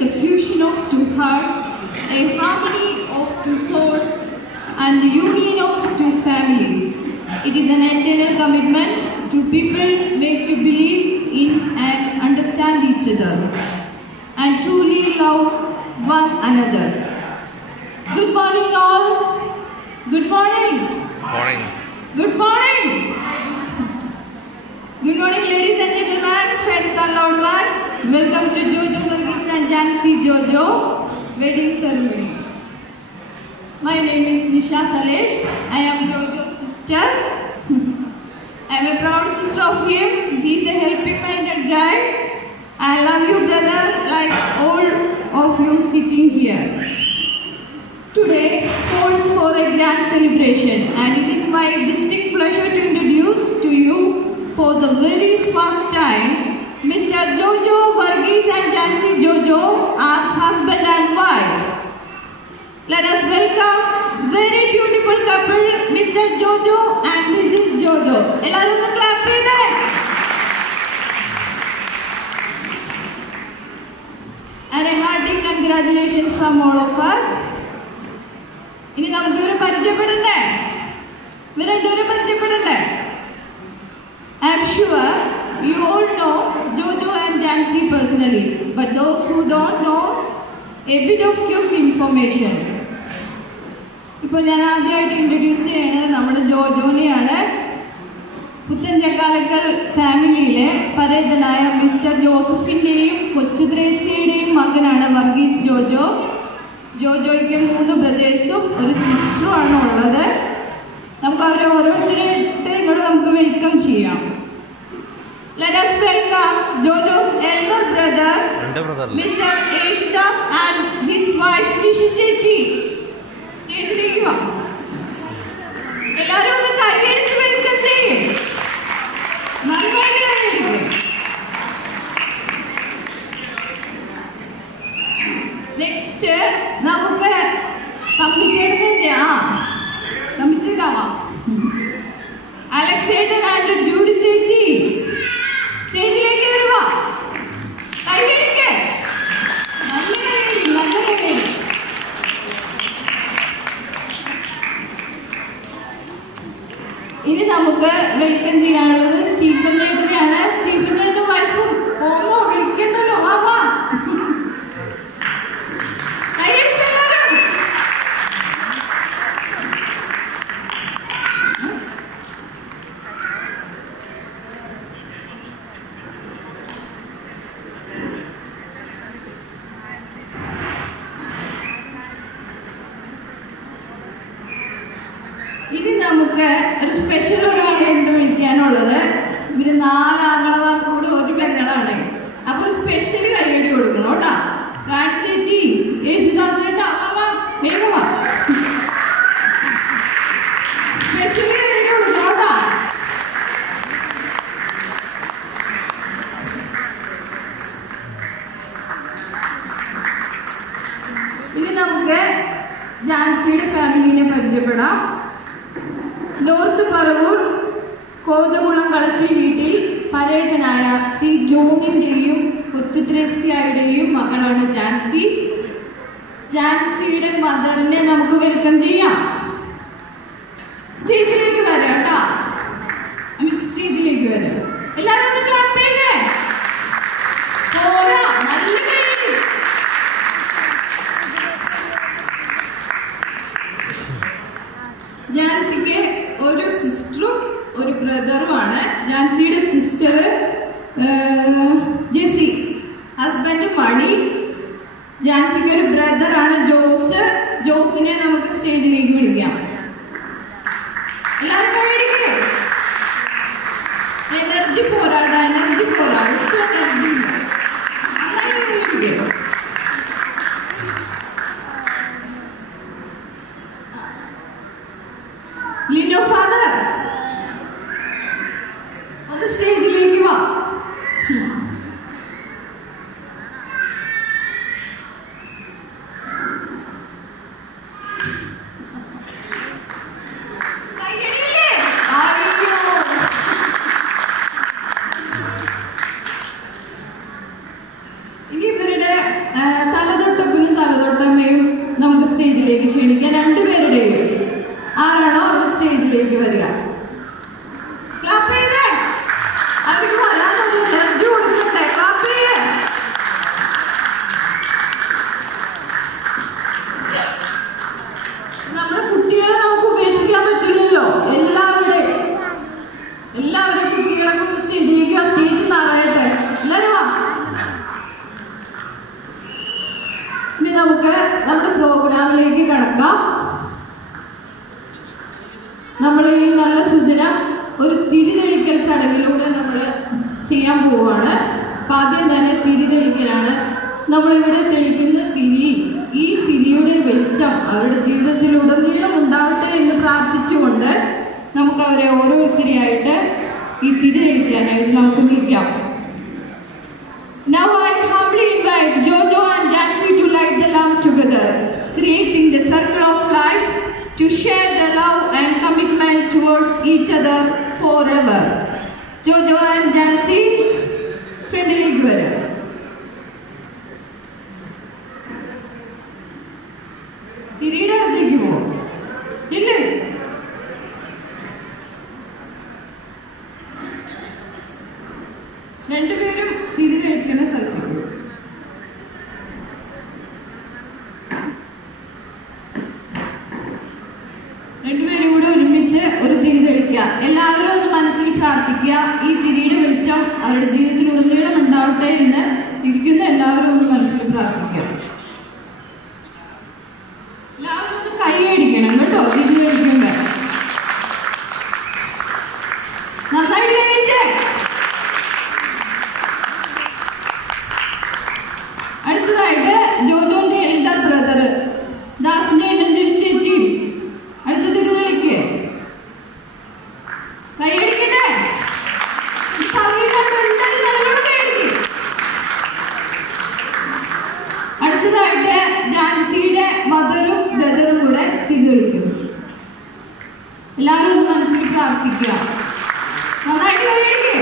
the fusion of two hearts, a harmony of two souls, and the union of two families. It is an eternal commitment to people made to believe in and understand each other and truly love one another. Good morning all. Good morning. Morning. Good morning. Good morning ladies and gentlemen, friends and loved ones. Welcome to Jojo Varghese and Jancy Jojo wedding ceremony. My name is Nisha Salesh. I am Jojo's sister. I am a proud sister of him. He is a helping-minded guy. I love you, brother, like all of you sitting here. Today calls for a grand celebration, and it is my distinct pleasure to introduce to you for the very first time Mr. Jojo Varghese and Jancy Jojo as husband and wife. Let us welcome very beautiful couple, Mr. Jojo and Mrs. Jojo. Ellaarum clap cheythe. And a hearty congratulations from all of us. ഇനി നമുക്ക് ഇവരെ പരിചയപ്പെടണ്ടേ? ഇവരെ പരിചയപ്പെടണ്ടേ? I am sure you all know Jojo and Jancy personally, but those who don't know, a bit of quick information. ഇപ്പോൾ ഞാൻ ആദ്യമായിട്ട് introduce ചെയ്യണത് നമ്മുടെ ജോജോനെയാണ്. പുത്തൻചക്കാലക്കൽ ഫാമിലിയിലെ പരേതനായ മിസ്റ്റർ ജോസഫിൻ്റെയും കൊച്ചു ത്രേസ്യയുടെയും മകനാണ് വർഗീസ് ജോജോ. ജോജോയ്ക്ക് 3 ബ്രദേഴ്സും ഒരു സിസ്റ്ററും ആണ് ഉള്ളത്. നമുക്ക് അവരെ ഓരോരുത്തരായിട്ട് ഇങ്ങോട്ട് നമുക്ക് വെൽക്കം ചെയ്യാം. Let us welcome Jojo's elder brother, Mr. Eshdas, and his wife Nishi ചേച്ചി. സ്റ്റേജിലേക്ക് വാ. എല്ലാവരും ഒന്ന് കൈയടിച്ച് വെൽക്കം ചെയ്യും. നന്നായിട്ട് കൈയടിക്കും. നെക്സ്റ്റ് നമുക്ക് തമ്മിച്ചേടാവാ അലക്സേട്ടൻ ആൻഡ് ജൂഡി ചേച്ചി സ്റ്റേജിലേക്ക് വരുക. കൈയടിക്ക്. നല്ല കൈയടി. ഇനി നമുക്ക് വെൽക്കം ചെയ്യാനുള്ളത് സ്റ്റീഫൻ ചേട്ടനെയാണ്. സ്റ്റീഫൻ ചേട്ടൻ്റെ വൈഫും ഓമോ വിളിക്കണ്ടല്ലോ. വാ കൈയടിച്ചെല്ലാരും. ഇനി നമുക്ക് ഒരു സ്പെഷ്യൽ ഒരാളെയുണ്ട് വിളിക്കാനുള്ളത്. ഇവര് 4 ആങ്ങളമാർ കൂടി ഒരു പെങ്ങളാണ്. അപ്പൊ ഒരു സ്പെഷ്യൽ കൈയടി കൊടുക്കണം കേട്ടാ. റാണി ചേച്ചി, യേശുദാസിനേട്ടാ വേഗമാ സ്പെഷ്യൽ കൈയടി കൊടുക്കണം കേട്ടാ. ഇനി നമുക്ക് ജാൻസിയുടെ ഫാമിലിനെ പരിചയപ്പെടാം. നോർത്ത് പറവൂർ കോതകുളം കളത്തിൽ വീട്ടിൽ പരേതനായ ശ്രീ ജോണിന്റെയും കൊച്ചു ത്രേസ്യയുടെയും മകളാണ് ജാൻസി. ജാൻസിയുടെ മദറിനെ നമുക്ക് വെൽക്കം ചെയ്യാം. സ്റ്റേജിലേക്ക് വരാം കേട്ടോ. സ്റ്റേജിലേക്ക് വരാം. എല്ലാവരും ഒന്ന് ക്ലാപ്പ് ചെയ്തേ. പോരാ, നല്ല കൈയടി. ജാൻസിക്ക് ഒരു സിസ്റ്ററും ഒരു ബ്രദറുമാണ്. ജാൻസിയുടെ സിസ്റ്റർ ജെസി, ഹസ്ബൻഡ് മണി. ജാൻസിക്ക് ഒരു ബ്രദറാണ് ജോസ്. ജോസിനെ നമുക്ക് സ്റ്റേജിലേക്ക് വിളിക്കാം. എല്ലാവരും കൈയടിക്ക്. എനർജി പോരാടാ, എനർജി പോരാ. എനർജി നന്നായിട്ട് കൈയടിക്കുക. ലിനോ ഫാദർ ഒന്ന് സ്റ്റേജിലേക്ക് വാ. സ്റ്റേജിലേക്ക് ക്ഷണിക്കാൻ രണ്ടുപേരുടെയും. ആരാണോ അവർ സ്റ്റേജിലേക്ക് വരിക. ക്ലാപ്പ് ചെയ്തേ. അവർക്ക് വരാനുള്ള എനർജി കൊടുക്കട്ടെ. ക്ലാപ്പ് ചെയ്യേ. നമ്മുടെ കുട്ടികളെ നമുക്ക് ഉപേക്ഷിക്കാൻ പറ്റില്ലല്ലോ. എല്ലാവരുടെയും കുട്ടികളൊക്കെ സ്റ്റേജിലേക്ക് സ്റ്റേജിൽ നിറയട്ടെ. എല്ലാവരും വാ. ഇനി നമുക്ക് നമ്മുടെ പ്രോഗ്രാമിലേക്ക് കടക്കാം. നമ്മൾ ഈ നല്ല സുദിനം ഒരു തിരിതെളിക്കൽ ചടങ്ങിലൂടെ നമ്മൾ ചെയ്യാൻ പോവുകയാണ്. അപ്പം ആദ്യം തന്നെ തിരിതെളിക്കലാണ്. നമ്മളിവിടെ തെളിക്കുന്ന തിരി, ഈ തിരിയുടെ വെളിച്ചം അവരുടെ ജീവിതത്തിലുടനീളം ഉണ്ടാവട്ടെ എന്ന് പ്രാർത്ഥിച്ചുകൊണ്ട് നമുക്ക് അവരെ ഓരോരുത്തരെയായിട്ട് ഈ തിരി തെളിക്കാനായിട്ട് നമുക്ക് വിളിക്കാം. Now I humbly invite Jojo and Jancy to light the lamp together, creating the circle of life to share the love and commitment towards each other forever. Jojo and Jancy, friendly brother. തിരിയുടെ അടുത്തേക്ക് പോകും. ഇല്ലേ? രണ്ടുപേരും തിരി തെളിക്കുന്ന സ്ഥലത്ത് രണ്ടുപേരും കൂടെ ഒരുമിച്ച് ഒരു തിരി തെളിക്കുക. എല്ലാവരും ഒന്ന് മനസ്സിൽ പ്രാർത്ഥിക്കുക. ഈ തിരിയുടെ വെളിച്ചം അവരുടെ ജീവിതത്തിലുടനീളം ഉണ്ടാവട്ടെ എന്ന് ഇരിക്കുന്ന എല്ലാവരും ഒന്ന് മനസ്സിൽ പ്രാർത്ഥിക്കുക. എല്ലാവരും ഒന്ന് കൈയടിക്കണം കേട്ടോ. തിരി തെളിക്കുമ്പോ നന്നായിട്ട് കൈയടിച്ചേ. അടുത്തതായിട്ട് ജോജോന്റെ എൽഡർ ബ്രദർ ദാസിന്റെ ഇടഞ്ചേച്ചി ചേച്ചി അടുത്ത തിരി തെളിക്ക്. കൈയടിക്കട്ടെ. അടുത്തതായിട്ട് ജാൻസിയുടെ മദറും ബ്രദറും കൂടെ തിരി തെളിക്കുന്നു. എല്ലാവരും ഒന്ന് മനസ്സിൽ പ്രാർത്ഥിക്കുക. നന്നായിട്ട് കൈയടിക്ക്.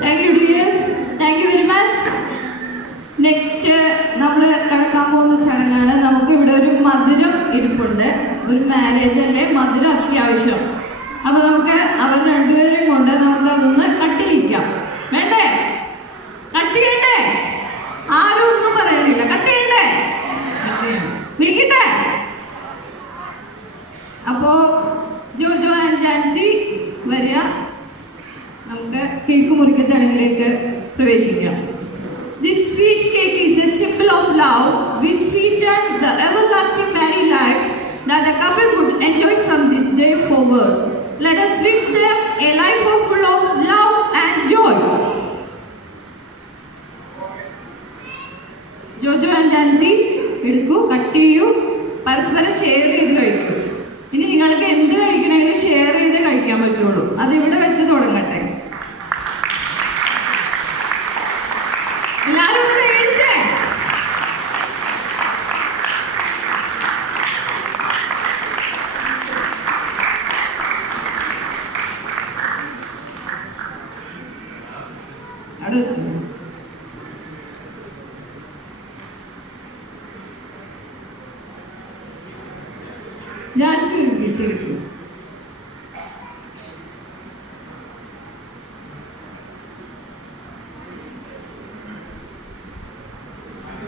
Thank you dears. Thank you very much. Next നമ്മൾ കടക്കാൻ പോകുന്ന ചടങ്ങാണ്. നമുക്ക് ഇവിടെ ഒരു മധുരം ഇരിപ്പുണ്ട്. ഒരു മാരേജ് അല്ലേ, മധുരം അത്യാവശ്യം. അപ്പൊ നമുക്ക് അവർ രണ്ടുപേരും കൊണ്ട് നമുക്ക് അതൊന്ന് കട്ട് ചെയ്യിക്കാം. വേണ്ടേ? കട്ട് ചെയ്യണ്ടേ? ആരും ഒന്നും പറയുന്നില്ല. കട്ട് ചെയ്യണ്ടേ? വിളിക്കട്ടെ. അപ്പോ ജോജോ ആൻഡ് ജാൻസി വരിക. നമുക്ക് കേക്ക് മുറിക്കൽ ചടങ്ങിലേക്ക് പ്രവേശിക്കാം. This sweet cake is a symbol of love which sweetened the everlasting married life that a couple would enjoy from this day forward. Let us wish them a life full of love and joy. Jojo and Jancy, എടുക്കൂ, cut ചെയ്യൂ, പരസ്പരം share ചെയ്ത് കഴിക്കൂ. ഇനി നിങ്ങൾക്ക് എന്ത് കഴിക്കണമെങ്കിലും share ചെയ്ത് കഴിക്കാൻ പറ്റുള്ളൂ. അത് ഇവിടെ വെച്ച് തുടങ്ങട്ടെ. എല്ലാവരും ഒന്ന് മേടിച്ചേ. അവിടെ വെച്ചു. ഞാൻ ശരിക്കും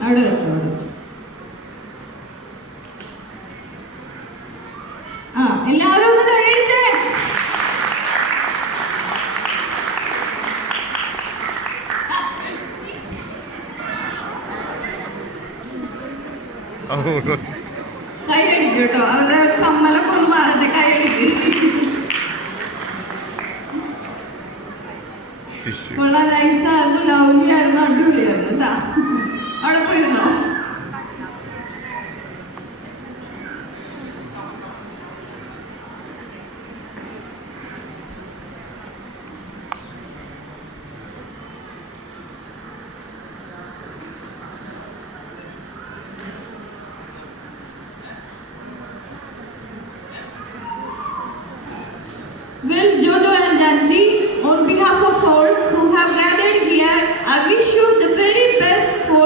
അവിടെ വെച്ചു. ആ, എല്ലാവരും ഒന്ന് കഴിച്ചേ. കൈയടിക്കും കേട്ടോ. അവരുടെ ചമ്മലൊക്കെ ഒന്ന് മാറട്ടെ. കൈയടിക്കും. കൊള്ളാൻ നൈസായിരുന്നു, ലൗലിയായിരുന്നു, അടിപൊളിയായിരുന്നു. എന്താ അവിടെ പോയിരുന്നോ? Well, Jojo and Jancy, on behalf of all who have gathered here, I wish you the very best for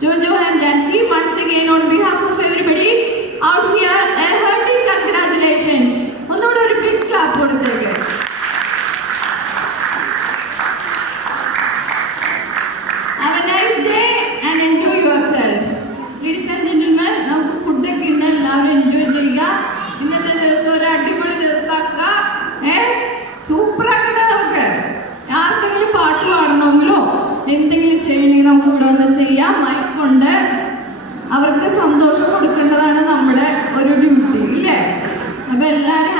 Jojo and Jancy, once again on behalf of everybody out here, a hearty congratulations. ഒന്നുകൂടെ ഒരു big clap കൊടുത്തേക്ക്. Have a nice day and enjoy yourself. Ladies and gentlemen, നമുക്ക് food ഒക്കെ ഉണ്ട്, എല്ലാവരും enjoy ചെയ്യുക. ഇന്നത്തെ ദിവസം ഒരു അടിപൊളി ദിവസമാക്കുക. സൂപ്പർ ആക്കട്ടെ. നമുക്ക് ആർക്കെങ്കിലും പാട്ട് പാടണമെങ്കിലോ എന്തെങ്കിലും ചെയ്യണമെങ്കിൽ നമുക്ക് ഇവിടെ വന്ന് ചെയ്യാം. മൈക്കുണ്ട്. അവർക്ക് സന്തോഷം കൊടുക്കേണ്ടതാണ് നമ്മുടെ ഒരു ഡ്യൂട്ടി, ഇല്ലേ? അപ്പൊ എല്ലാവരും